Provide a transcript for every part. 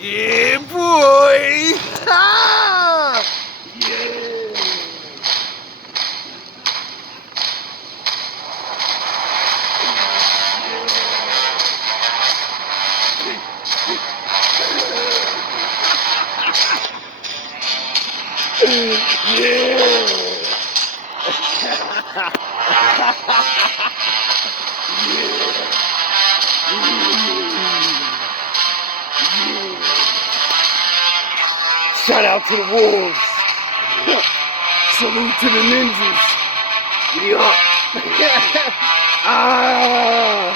Yeah, boy. Ah! Yeah. Shout out to the wolves. Salute to the ninjas. We up. Ah.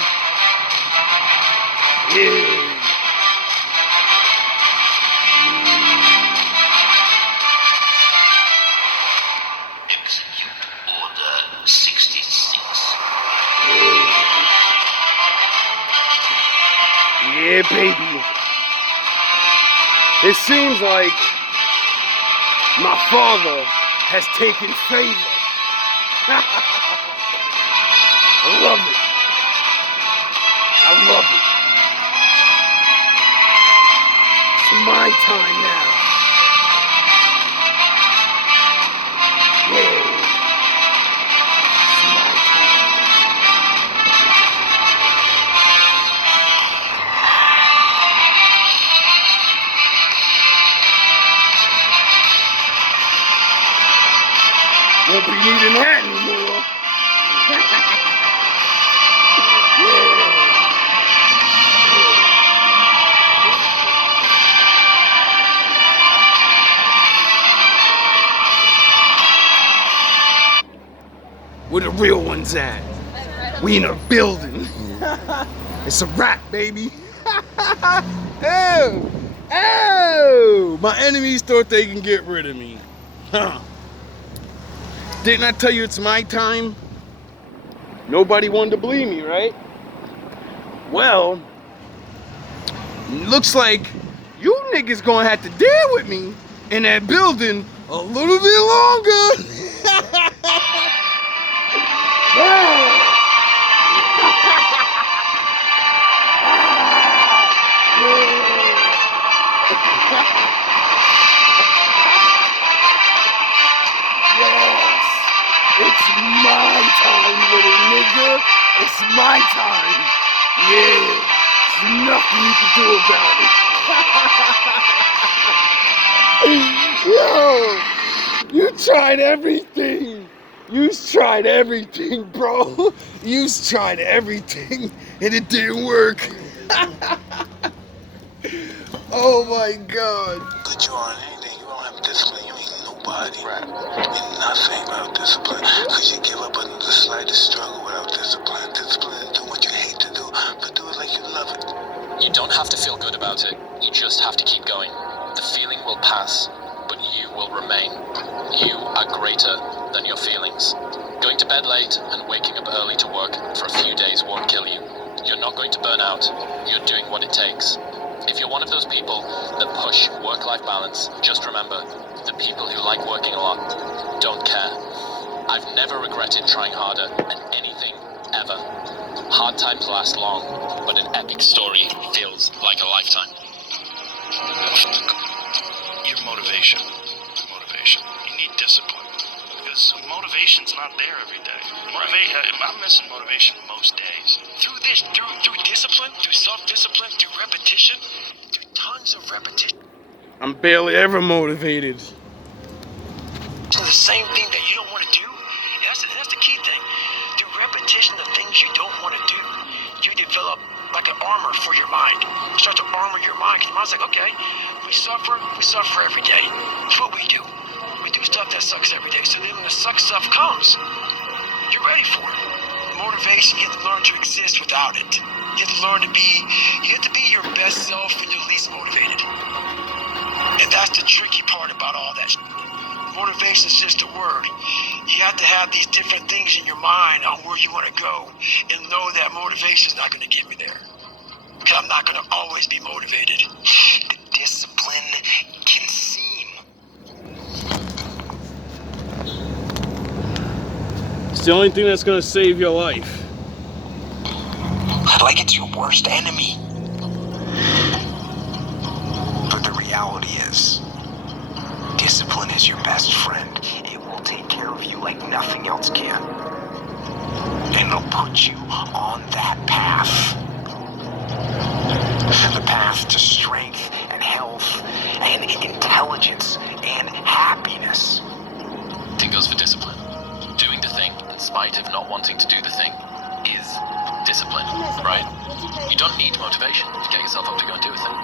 Yeah. Execute Order 66. Yeah, baby. It seems like my father has taken favor. I love it. I love it. It's my time now. Yeah. It's my time. Won't be needing that anymore. Where the real ones at? We in a building. It's a wrap, baby. Oh, oh! My enemies thought they can get rid of me. Huh. Didn't I tell you it's my time? Nobody wanted to believe me, right? Well, looks like you niggas gonna have to deal with me in that building a little bit longer. It's my time, little nigga. It's my time. Yeah. There's nothing you can do about it. Yo, you tried everything. You've tried everything, bro. You've tried everything, and it didn't work. Oh my God. Put you on anything, you don't have discipline, you ain't nobody. Right. You ain't nothing without discipline. Because you give up on the slightest struggle without discipline. Discipline is doing what you hate to do, but do it like you love it. You don't have to feel good about it. You just have to keep going. The feeling will pass, but you will remain. You are greater than your feelings. Going to bed late and waking up early to work for a few days won't kill you. You're not going to burn out. You're doing what it takes. If you're one of those people that push work-life balance, just remember, the people who like working a lot don't care. I've never regretted trying harder at anything, ever. Hard times last long, but an epic story feels like a lifetime. Your motivation. You need discipline. Because motivation's not there every day. I'm missing motivation most days. Through discipline, through self-discipline, through repetition, through tons of repetition. I'm barely ever motivated. To the same thing that you don't want to do. That's the key thing. Through repetition of things you don't want to do, you develop like an armor for your mind. You start to armor your mind. Because your mind's like, okay, we suffer every day. That's what we do. We do stuff that sucks every day. So then when the suck stuff comes, you're ready for it. Motivation, you have to learn to exist without it. You have to learn to be your best self when you're least motivated. And that's the tricky part about all that. Motivation is just a word. You have to have these different things in your mind on where you want to go and know that motivation is not going to get me there. Because I'm not going to always be motivated. The discipline can seem. It's the only thing that's gonna save your life. Like it's your worst enemy. reality is, discipline is your best friend. It will take care of you like nothing else can. And it'll put you on that path. The path to strength and health and intelligence and happiness. Same goes for discipline. Doing the thing in spite of not wanting to do the thing is discipline, right? You don't need motivation to get yourself up to go and do a thing.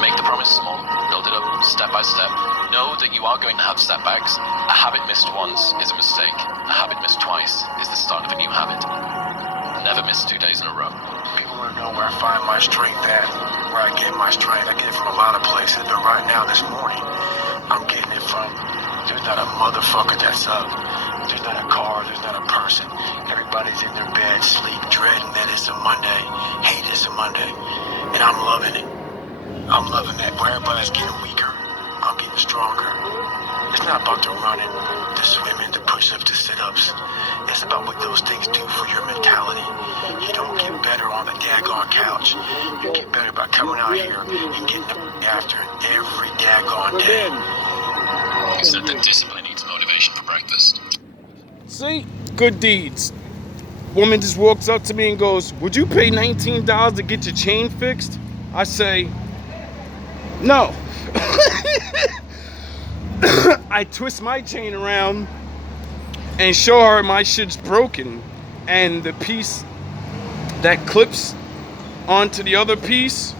Make the promise small, build it up step by step. Know that you are going to have setbacks. A habit missed once is a mistake. A habit missed twice is the start of a new habit. Never miss 2 days in a row. People want to know where I find my strength at, where I get my strength. I get it from a lot of places, but right now, this morning, I'm getting it from, there's not a motherfucker that's up. There's not a car, there's not a person. Everybody's in their bed, sleep, dreading that it's a Monday, hate it's a Monday, and I'm loving it. I'm loving that. Where everybody's getting weaker, I'm getting stronger. It's not about the running, the swimming, the push-ups, the sit-ups. It's about what those things do for your mentality. You don't get better on the daggone couch. You get better by coming out here and getting up after it every daggone day. You said that discipline needs motivation for breakfast. See? Good deeds. Woman just walks up to me and goes, "Would you pay $19 to get your chain fixed?" I say, "No." I twist my chain around and show her my shit's broken, and the piece that clips onto the other piece,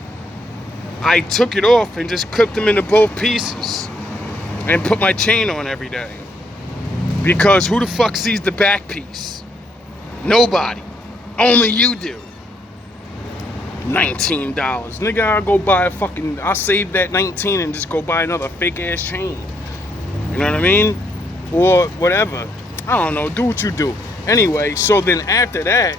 I took it off and just clipped them into both pieces and put my chain on every day. Because who the fuck sees the back piece? Nobody. Only you do. $19. Nigga, I'll save that 19 and just go buy another fake ass chain. You know what I mean? Or whatever. I don't know, do what you do. Anyway, so then after that,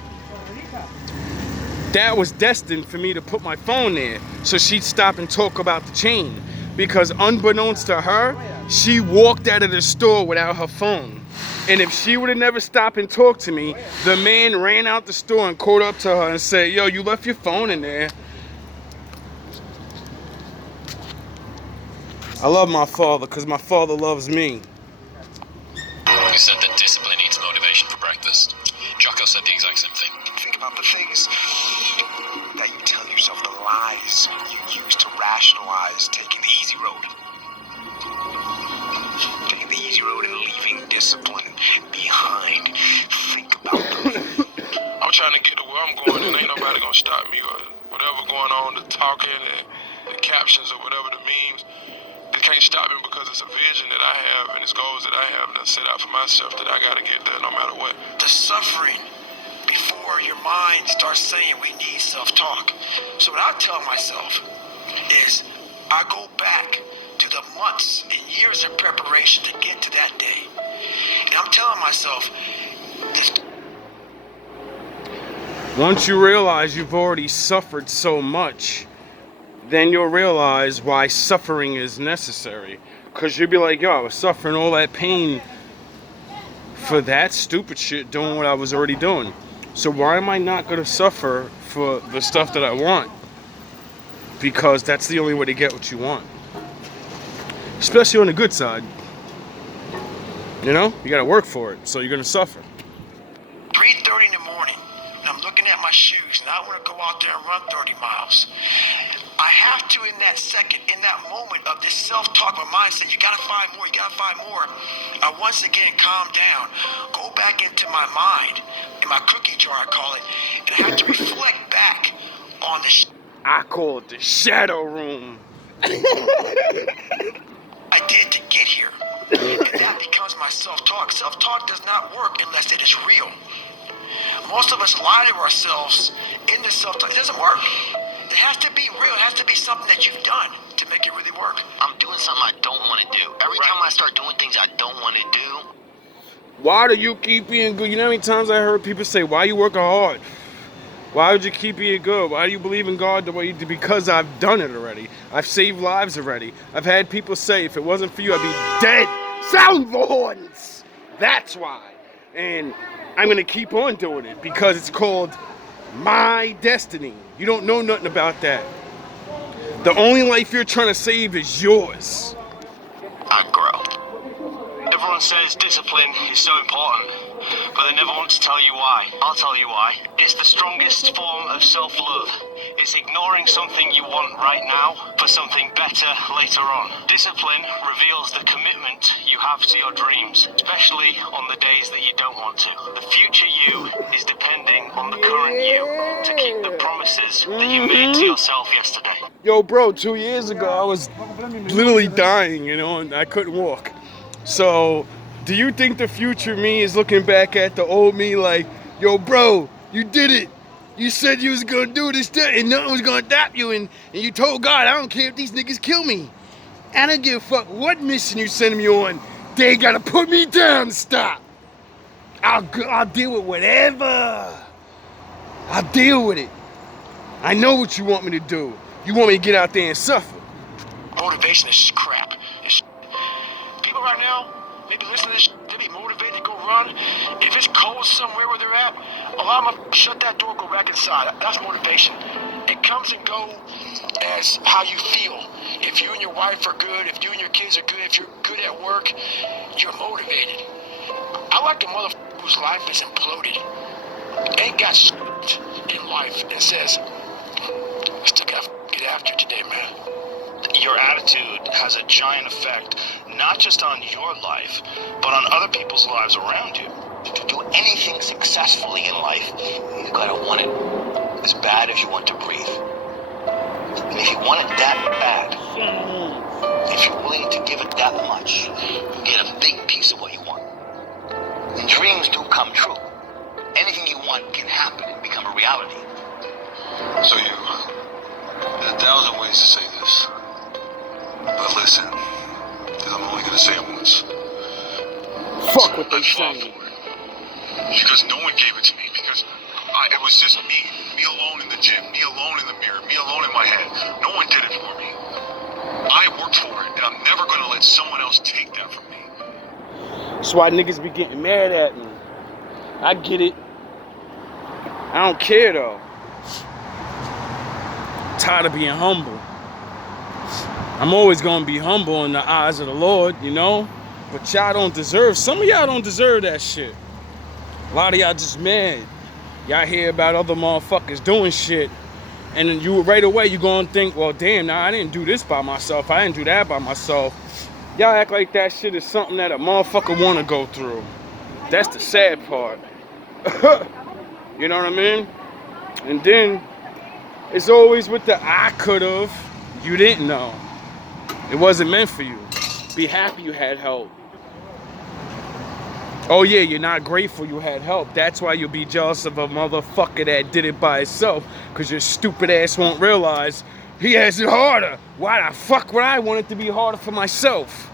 that was destined for me to put my phone there so she'd stop and talk about the chain. Because unbeknownst to her, she walked out of the store without her phone. And if she would have never stopped and talked to me, the man ran out the store and called up to her and said, "Yo, you left your phone in there." I love my father because my father loves me. You said that discipline needs motivation for breakfast. Jocko said the exact same thing. Think about the things that you tell yourself, the lies you use to rationalize taking the easy road. Taking the easy road and leaving discipline behind. Think about them. I'm trying to get to where I'm going, and ain't nobody gonna stop me or whatever going on, the talking and the captions or whatever the memes. They can't stop me because it's a vision that I have and it's goals that I have that I set out for myself that I gotta get there no matter what. The suffering before your mind starts saying we need self-talk. So what I tell myself is I go back to the months and years of preparation to get to that day. And I'm telling myself, once you realize you've already suffered so much, then you'll realize why suffering is necessary. Because you'll be like, yo, I was suffering all that pain for that stupid shit doing what I was already doing. So why am I not going to suffer for the stuff that I want? Because that's the only way to get what you want. Especially on the good side. You know, you got to work for it, so you're going to suffer. 3:30 in the morning, and I'm looking at my shoes, and I want to go out there and run 30 miles. I have to, in that second, in that moment of this self-talk, my mind said, you gotta find more, you gotta find more. I once again calm down, go back into my mind, in my cookie jar I call it, and I have to reflect back on the I call it the shadow room. I did to get here. And that becomes my self-talk. Self-talk does not work unless it is real. Most of us lie to ourselves in this self-talk. It doesn't work. It has to be real. It has to be something that you've done to make it really work. I'm doing something I don't want to do. Every time I start doing things I don't want to do. Why do you keep being good? You know how many times I heard people say, why you working hard? Why would you keep being good? Why do you believe in God the way you do? Because I've done it already. I've saved lives already. I've had people say, if it wasn't for you, I'd be dead. Sound the horns! That's why. And I'm going to keep on doing it because it's called my destiny. You don't know nothing about that. The only life you're trying to save is yours. I grow. Everyone says discipline is so important, but they never want to tell you why. I'll tell you why. It's the strongest form of self-love. It's ignoring something you want right now for something better later on. Discipline reveals the commitment you have to your dreams, especially on the days that you don't want to. The future you is depending on the current you to keep the promises that you made to yourself yesterday. Yo, bro, 2 years ago, I was literally dying, you know, and I couldn't walk. So, do you think the future me is looking back at the old me like, yo, bro, you did it. You said you was gonna do this, that, and nothing was gonna stop you, and you told God, I don't care if these niggas kill me. I don't give a fuck what mission you send me on. They gotta put me down to stop. I'll deal with whatever. I'll deal with it. I know what you want me to do. You want me to get out there and suffer. Motivation is crap. People right now, maybe listen to this, they be motivated to go run. If it's cold somewhere where they're at, allow them to shut that door, go back inside. That's motivation. It comes and go as how you feel. If you and your wife are good, if you and your kids are good, if you're good at work, you're motivated. I like the motherfucker whose life is imploded. Ain't got shit in life and says, I still gotta get after it today, man. Your attitude has a giant effect, not just on your life, but on other people's lives around you. To do anything successfully in life, you gotta want it as bad as you want to breathe. And if you want it that bad, if you're willing to give it that much, you get a big piece of what you want. And dreams do come true. Anything you want can happen and become a reality. So there's 1,000 ways to say this. But listen, because I'm only going to say it once. Fuck what they I fought saying. for it. Because no one gave it to me. Because it was just me alone in the gym, me alone in the mirror, me alone in my head. No one did it for me. I worked for it, and I'm never going to let someone else take that from me. That's why niggas be getting mad at me. I get it. I don't care though. I'm tired of being humble. I'm always gonna be humble in the eyes of the Lord, you know? But y'all don't deserve, some of y'all don't deserve that shit. A lot of y'all just mad. Y'all hear about other motherfuckers doing shit, and then you right away you gonna think, well damn, nah, I didn't do this by myself, I didn't do that by myself. Y'all act like that shit is something that a motherfucker wanna go through. That's the sad part. You know what I mean? And then it's always with the I could've, you didn't know. It wasn't meant for you. Be happy you had help. Oh yeah, you're not grateful you had help. That's why you'll be jealous of a motherfucker that did it by himself, because your stupid ass won't realize he has it harder. Why the fuck would I want it to be harder for myself?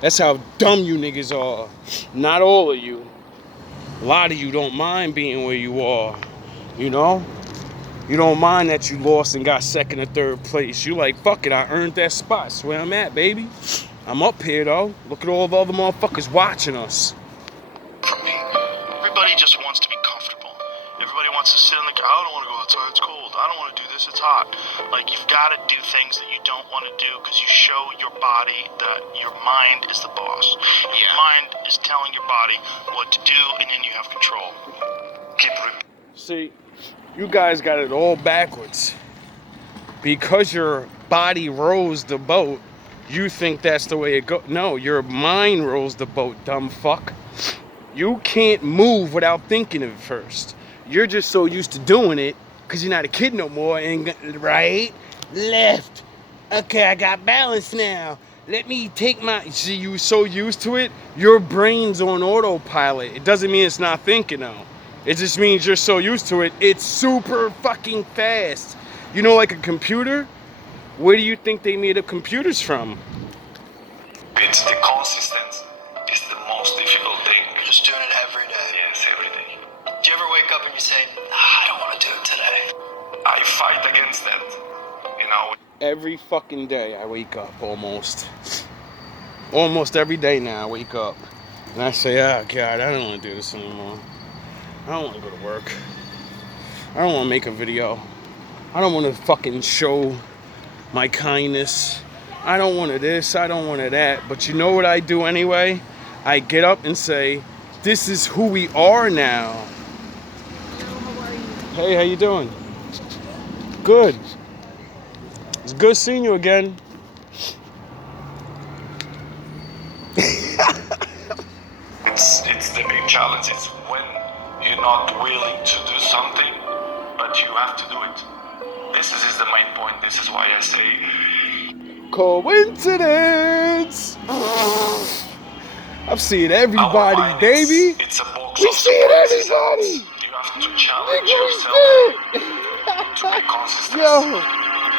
That's how dumb you niggas are. Not all of you. A lot of you don't mind being where you are, you know? You don't mind that you lost and got second or third place. You like, fuck it, I earned that spot. That's where I'm at, baby. I'm up here, though. Look at all the other motherfuckers watching us. For me, everybody just wants to be comfortable. Everybody wants to sit in the car. I don't want to go outside, it's cold. I don't want to do this, it's hot. Like, you've got to do things that you don't want to do because you show your body that your mind is the boss. Your mind is telling your body what to do, and then you have control. See, you guys got it all backwards. Because your body rows the boat, you think that's the way it goes. No, your mind rows the boat, dumb fuck. You can't move without thinking of it first. You're just so used to doing it because you're not a kid no more. And right, left. Okay, I got balance now. Let me take my... See, you so used to it, your brain's on autopilot. It doesn't mean it's not thinking though. It just means you're so used to it, it's super fucking fast. You know, like a computer? Where do you think they made up computers from? It's the consistency is the most difficult thing. Just doing it every day. Yes, every day. Do you ever wake up and you say, I don't want to do it today? I fight against that, you know. Every fucking day I wake up, almost. Almost every day now I wake up. And I say, oh God, I don't want to do this anymore. I don't want to go to work. I don't want to make a video. I don't want to fucking show my kindness. I don't want this, I don't want that. But you know what I do anyway? I get up and say, this is who we are now. Hey, how you doing? Good. It's good seeing you again. It's the big challenge. It's when you're not willing to do something, but you have to do it. This is the main point. This is why I say coincidence. I've seen everybody, our mind, baby. It's a box We of see surprises. everybody. You have to challenge Nigga, yourself to be consistent. Yo,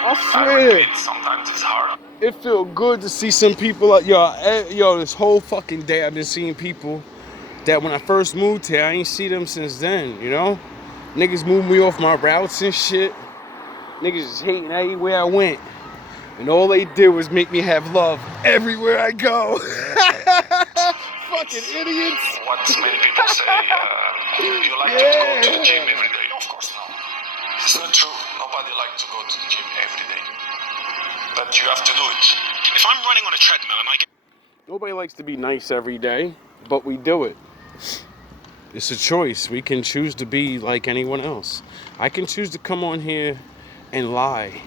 I I swear. repeat, sometimes it's hard. It feel good to see some people like yo, this whole fucking day I've been seeing people that when I first moved here, I ain't see them since then, you know? Niggas moved me off my routes and shit. Niggas is hating everywhere I went. And all they did was make me have love everywhere I go. Fucking idiots. What many people say, you like to go to the gym every day. Of course, no. It's not true. Nobody likes to go to the gym every day. But you have to do it. If I'm running on a treadmill and I get... Nobody likes to be nice every day, but we do it. It's a choice. We can choose to be like anyone else. I can choose to come on here and lie.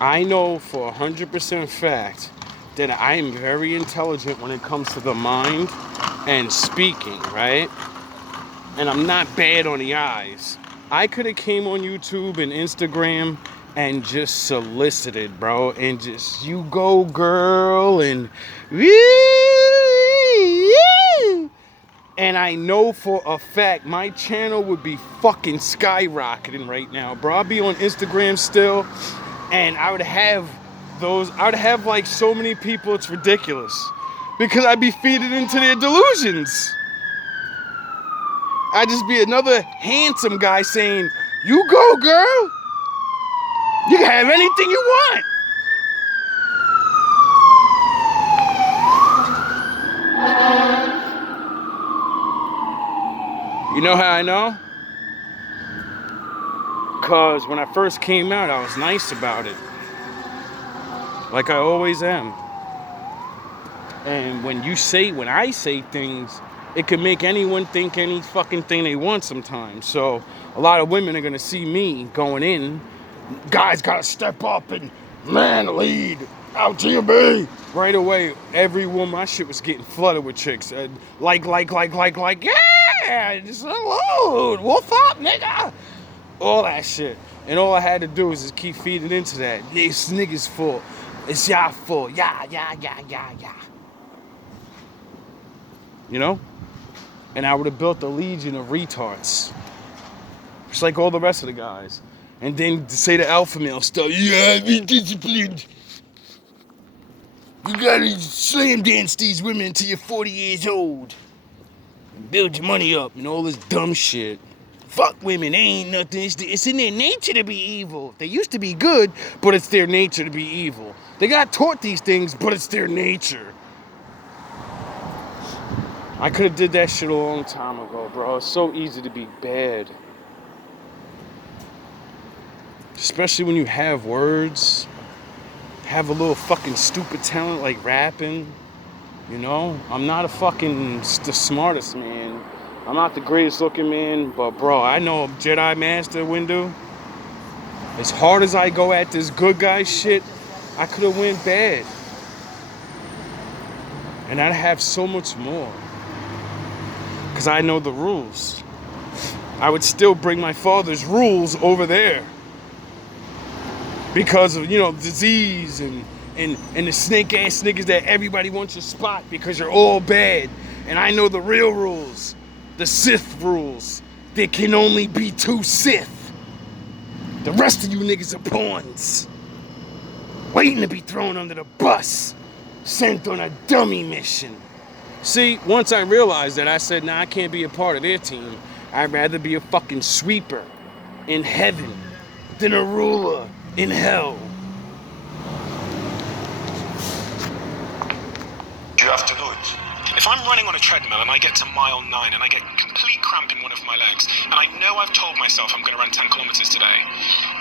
I know for 100% fact that I am very intelligent when it comes to the mind and speaking, right? And I'm not bad on the eyes. I could have came on YouTube and Instagram and just solicited, bro, and just, you go, girl, and and I know for a fact my channel would be fucking skyrocketing right now, bro. I'd be on Instagram still, and I would have like so many people, it's ridiculous, because I'd be feeding into their delusions. I'd just be another handsome guy saying, you go, girl. You can have anything you want. You know how I know? Because when I first came out, I was nice about it. Like I always am. And when I say things, it can make anyone think any fucking thing they want sometimes. So a lot of women are going to see me going in. Guys got to step up and man lead. Out GMB. Right away, every woman, my shit was getting flooded with chicks. Like, yeah, just unload. Wolf up, nigga. All that shit. And all I had to do was just keep feeding into that. This nigga's full. It's y'all full. Yeah. You know? And I would have built a legion of retards. Just like all the rest of the guys. And then to say the alpha male stuff. Yeah, be disciplined. You gotta slam dance these women until you're 40 years old. And build your money up and all this dumb shit. Fuck women, they ain't nothing. It's in their nature to be evil. They used to be good, but it's their nature to be evil. They got taught these things, but it's their nature. I could have did that shit a long time ago, bro. It's so easy to be bad. Especially when you have words. Have a little fucking stupid talent like rapping. You know? I'm not the smartest man. I'm not the greatest looking man. But bro, I know Jedi Master Windu. As hard as I go at this good guy shit, I could have went bad. And I'd have so much more. Because I know the rules. I would still bring my father's rules over there. Because of, disease and the snake ass niggas that everybody wants to spot because you're all bad. And I know the real rules. The Sith rules. There can only be 2 Sith. The rest of you niggas are pawns. Waiting to be thrown under the bus. Sent on a dummy mission. See, once I realized that, I said, nah, I can't be a part of their team. I'd rather be a fucking sweeper in heaven than a ruler in hell. You have to do it. If If I'm running on a treadmill and I get to mile 9 and I get complete cramp in one of my legs, and I know I've told myself I'm going to run 10 kilometers today,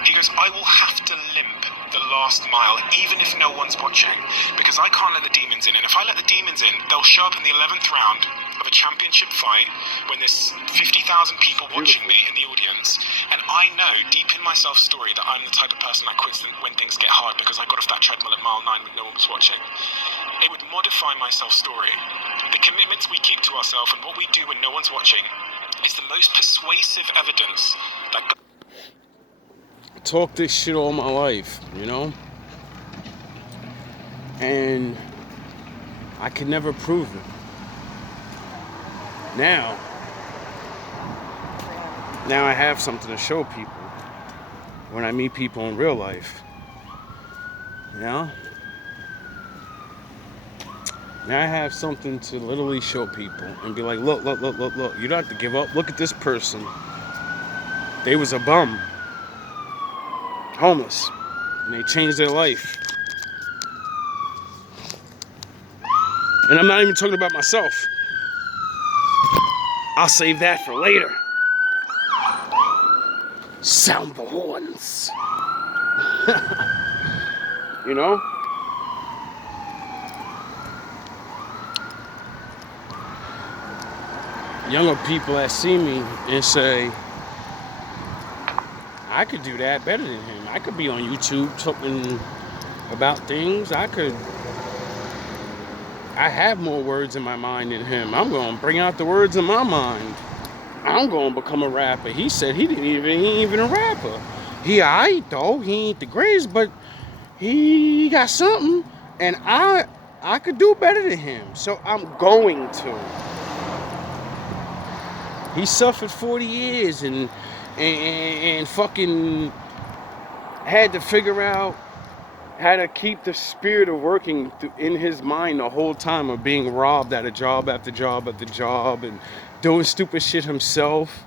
he goes, I will have to limp the last mile, even if no one's watching, because I can't let the demons in. And if I let the demons in, they'll show up in the 11th round of a championship fight when there's 50,000 people watching me in the audience, and I know deep in my self-story that I'm the type of person that quits when things get hard because I got off that treadmill at mile 9 when no one was watching. It would modify my self-story. The commitments we keep to ourselves and what we do when no one's watching is the most persuasive evidence that Talk this shit all my life, you know? And I could never prove it. Now I have something to show people when I meet people in real life. You know? Now I have something to literally show people and be like, look. You don't have to give up. Look at this person. They was a bum. Homeless. And they changed their life. And I'm not even talking about myself. I'll save that for later. Sound the horns. You know? Younger people that see me and say, I could do that better than him. I could be on YouTube talking about things. I have more words in my mind than him. I'm going to bring out the words in my mind. I'm going to become a rapper. He said he ain't even a rapper. He alright though. He ain't the greatest, but he got something. And I could do better than him. So I'm going to. He suffered 40 years and fucking had to figure out how to keep the spirit of working in his mind the whole time, of being robbed at a job after job after job and doing stupid shit himself,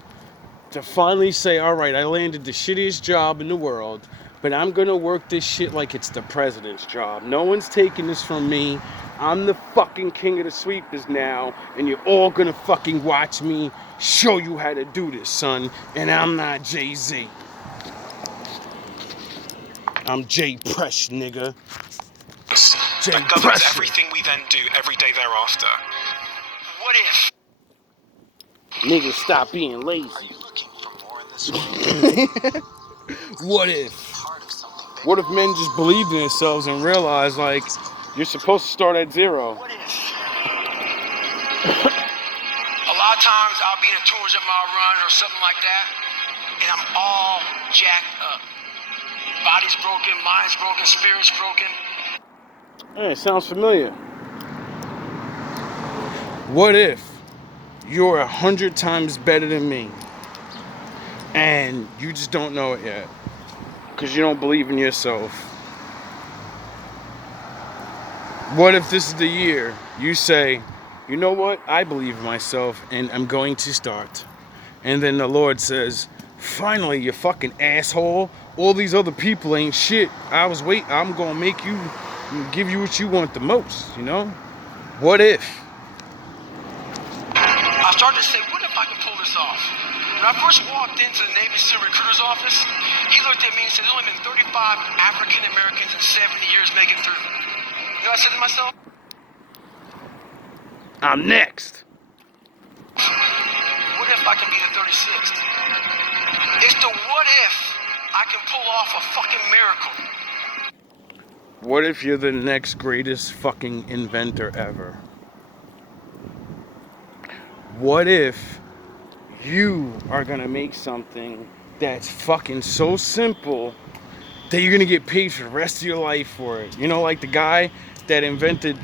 to finally say, all right, I landed the shittiest job in the world, but I'm gonna work this shit like it's the president's job. No one's taking this from me. I'm the fucking king of the sweepers now, and you're all gonna fucking watch me show you how to do this, son. And I'm not Jay-Z. I'm Jay Press, nigga. Jay that governs Press. everything we then do every day thereafter. What if? Niggas stop being lazy. Are you looking for more in this world? What if? Part of something bigger. What if men just believed in themselves and realized, like, you're supposed to start at zero? What if? A lot of times I'll be in a 200-mile run or something like that, and I'm all jacked up. Body's broken, mind's broken, spirit's broken. Hey, it sounds familiar. What if you're 100 times better than me and you just don't know it yet because you don't believe in yourself? What if this is the year you say, you know what, I believe in myself and I'm going to start? And then the Lord says, finally, you fucking asshole, all these other people ain't shit. I'm gonna make you, give you what you want the most, you know? What if? I started to say, what if I can pull this off? When I first walked into the Navy SEAL recruiter's office, he looked at me and said, there's only been 35 African Americans in 70 years make it through. You know what I said to myself? I'm next. What if I can be the 36th? It's the what if I can pull off a fucking miracle. What if you're the next greatest fucking inventor ever? What if you are gonna make something that's fucking so simple that you're gonna get paid for the rest of your life for it? You know, like the guy that invented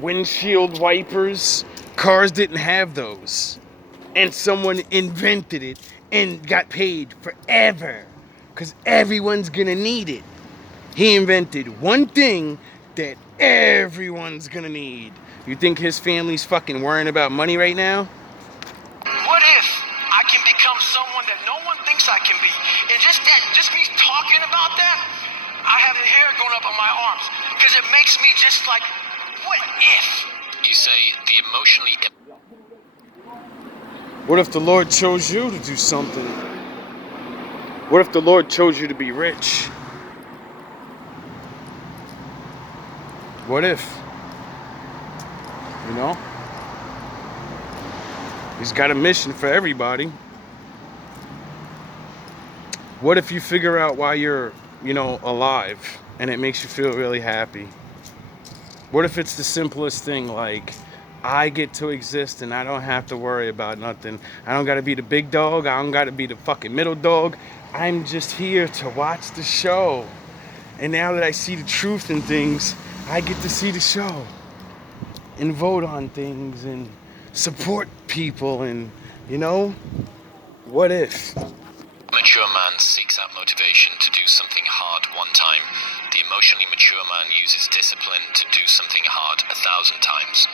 windshield wipers. Cars didn't have those. And someone invented it and got paid forever. Because everyone's gonna need it. He invented one thing that everyone's gonna need. You think his family's fucking worrying about money right now? What if I can become someone that no one thinks I can be? And just me talking about that, I have the hair going up on my arms. Because it makes me just like, what if? You say the emotionally... What if the Lord chose you to do something? What if the Lord chose you to be rich? What if? You know? He's got a mission for everybody. What if you figure out why you're, alive and it makes you feel really happy? What if it's the simplest thing, like, I get to exist and I don't have to worry about nothing. I don't gotta be the big dog. I don't gotta be the fucking middle dog. I'm just here to watch the show. And now that I see the truth in things, I get to see the show and vote on things and support people and, what if? Mature man seeks out motivation to do something hard one time. The emotionally mature man uses discipline to do something hard 1,000 times.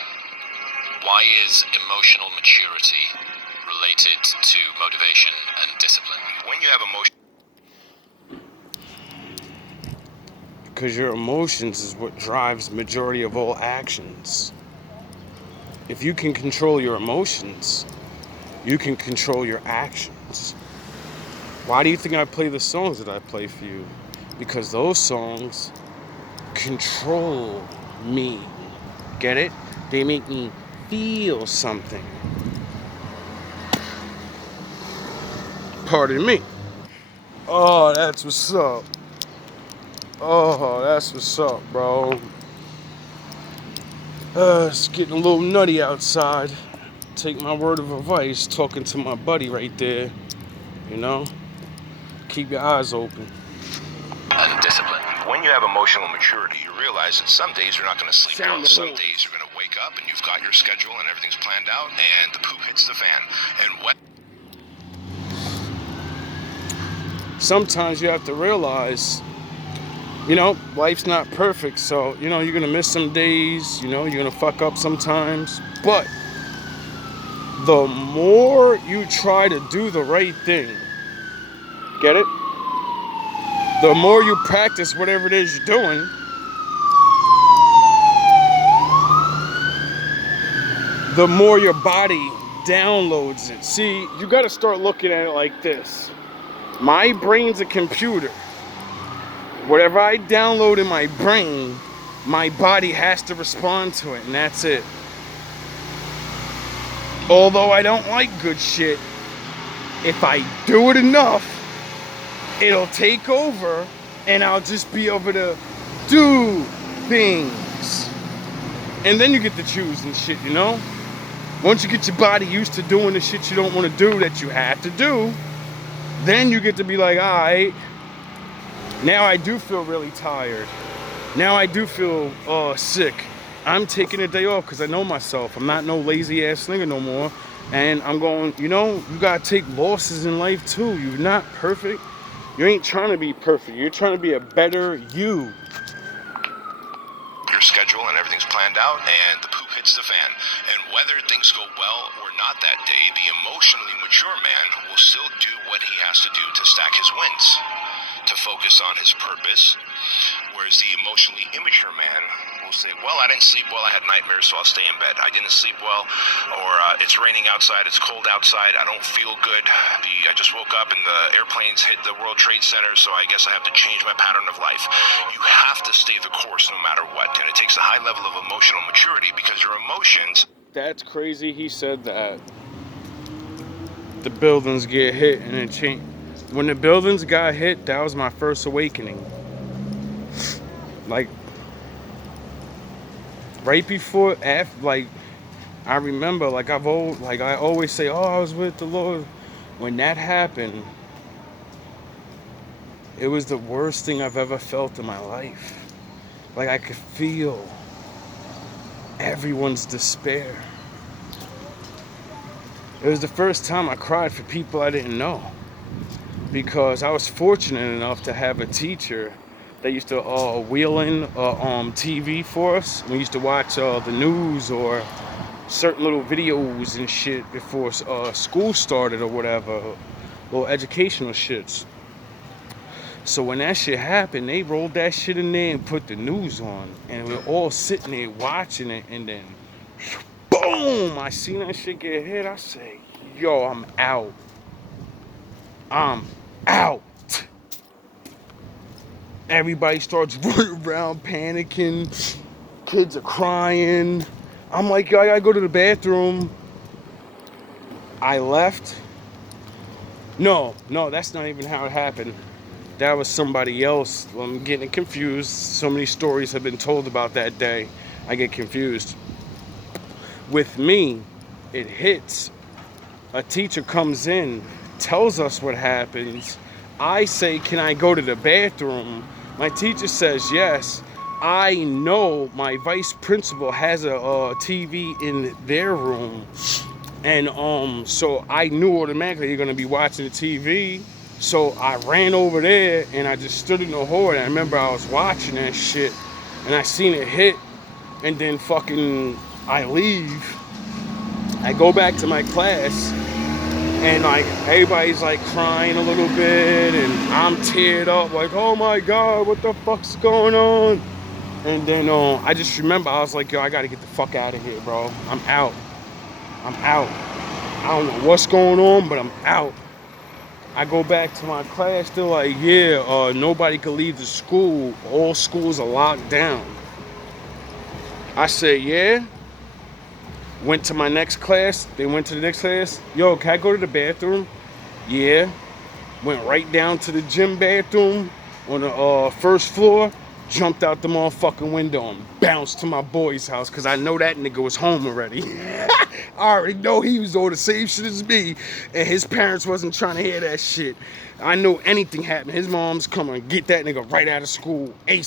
Why is emotional maturity related to motivation and discipline? When you have emotion. Because your emotions is what drives the majority of all actions. If you can control your emotions, you can control your actions. Why do you think I play the songs that I play for you? Because those songs control me. Get it? They make me feel something. Pardon me. Oh, that's what's up. Oh, that's what's up, bro. It's getting a little nutty outside. Take my word of advice, talking to my buddy right there. Keep your eyes open. And discipline. When you have emotional maturity, you realize that some days you're not going to sleep well. Some days you're going to wake up and you've got your schedule and everything's planned out, and the poop hits the fan. And what? Sometimes you have to realize, life's not perfect. So, you're going to miss some days, you're going to fuck up sometimes. But the more you try to do the right thing, get it? The more you practice whatever it is you're doing, the more your body downloads it. See, you got to start looking at it like this. My brain's a computer. Whatever I download in my brain, my body has to respond to it, and that's it. Although I don't like good shit, if I do it enough, it'll take over and I'll just be able to do things. And then you get to choose and shit, Once you get your body used to doing the shit you don't want to do that you have to do, then you get to be like, alright, now I do feel really tired. Now I do feel sick. I'm taking a day off because I know myself. I'm not no lazy ass nigga no more. And I'm going, you gotta take losses in life too. You're not perfect. You ain't trying to be perfect. You're trying to be a better you. Your schedule and everything's planned out, and the poop hits the fan. And whether things go well or not that day, the emotionally mature man will still do what he has to do to stack his wins, to focus on his purpose. Whereas the emotionally immature man will say, well, I didn't sleep well, I had nightmares, so I'll stay in bed. I didn't sleep well, or it's raining outside, it's cold outside, I don't feel good. I just woke up and the airplanes hit the World Trade Center, so I guess I have to change my pattern of life. You have to stay the course no matter what, and it takes a high level of emotional maturity because your emotions... That's crazy he said that. The buildings get hit and it changed. When the buildings got hit, that was my first awakening. Like, right before, after, I remember, I always say, oh, I was with the Lord. When that happened, it was the worst thing I've ever felt in my life. Like, I could feel everyone's despair. It was the first time I cried for people I didn't know. Because I was fortunate enough to have a teacher that used to wheel in TV for us. We used to watch the news or certain little videos and shit before school started or whatever, little educational shits. So when that shit happened, they rolled that shit in there and put the news on, and we were all sitting there watching it. And then Boom! I seen that shit get hit. I say, yo, I'm out. I'm out. Everybody starts running around panicking. Kids are crying. I'm like, yo, I gotta go to the bathroom. I left. No, that's not even how it happened. That was somebody else. I'm getting confused. So many stories have been told about that day. I get confused. With me, it hits. A teacher comes in, tells us what happens. I say, can I go to the bathroom? My teacher says yes. I know my vice principal has a TV in their room. And so I knew automatically you're gonna be watching the TV. So I ran over there and I just stood in the hall. And I remember I was watching that shit and I seen it hit. And then fucking I leave. I go back to my class and like everybody's like crying a little bit and I'm teared up like, oh my God, what the fuck's going on? And then I just remember I was like, yo, I gotta get the fuck out of here, bro. I'm out. I don't know what's going on, but I'm out. I go back to my class, they're like, yeah, nobody can leave the school. All schools are locked down. I said, yeah. Went to my next class. They went to the next class. Yo, can I go to the bathroom? Yeah. Went right down to the gym bathroom on the first floor. Jumped out the motherfucking window and bounced to my boy's house because I know that nigga was home already. I already know he was on the same shit as me and his parents wasn't trying to hear that shit. I know anything happened. His mom's coming to get that nigga right out of school ASAP.